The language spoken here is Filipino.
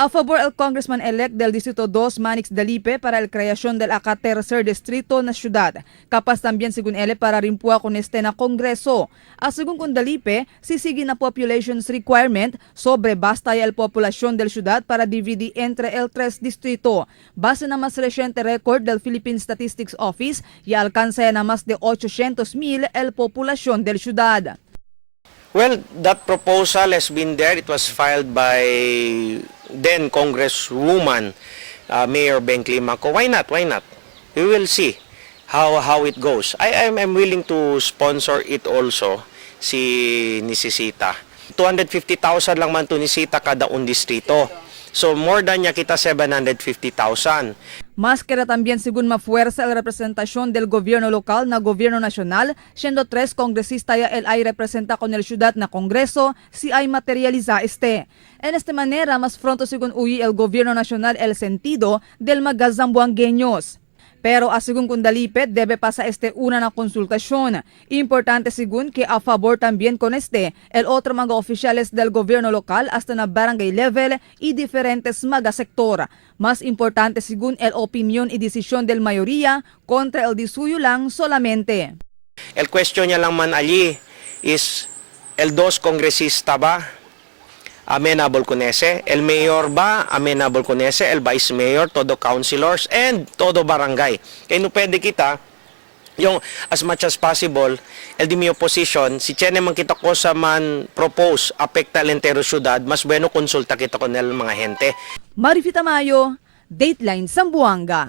A favor el Congressman-elect del Distrito 2, Manix Dalipe, para la creación del tercer distrito na ciudad. Capaz también, según él, para rimpua con este na Kongreso. Según con Dalipe, sisigin na population's requirement sobre basta el población del ciudad para dividir entre el tres distrito. Base na mas reciente record del Philippine Statistics Office, y alcanza na más de 800,000 el población del ciudad. Well, that proposal has been there. It was filed by then Congresswoman Mayor Ben Climaco. Why not? Why not? We will see how it goes. I'm willing to sponsor it also, si Nisisita. 250,000 lang man to Nisita kada un distrito. So more than niya kita 750,000. Más que también, según mafuerza la representación del gobierno local na gobierno nacional, siendo 3 congresistas ya el ay representa con el ciudad na Kongreso si ay materializa este. En esta manera, más pronto según uyi el gobierno nacional el sentido del magazambuangueños. Pero según Kundalipe, debe pasar una na konsultasyon. Importante según que a favor también con el otro mga oficiales del gobierno local hasta na barangay level y diferentes mga sektor. Mas importante según el opinión y decisión del mayoría contra el disuyo lang solamente. El question niya lang man allí is, el 2 kongresista ba amenable con ese? El mayor ba amenable con ese? El vice mayor, todo councilors, and todo barangay. Kaya no pwede kita, yung as much as possible, el di mi opposition, si Chene man kita ko sa man propose, apekta el entero syudad, mas bueno konsulta kita con el mga gente. Marifita Mayo, Dateline Zamboanga.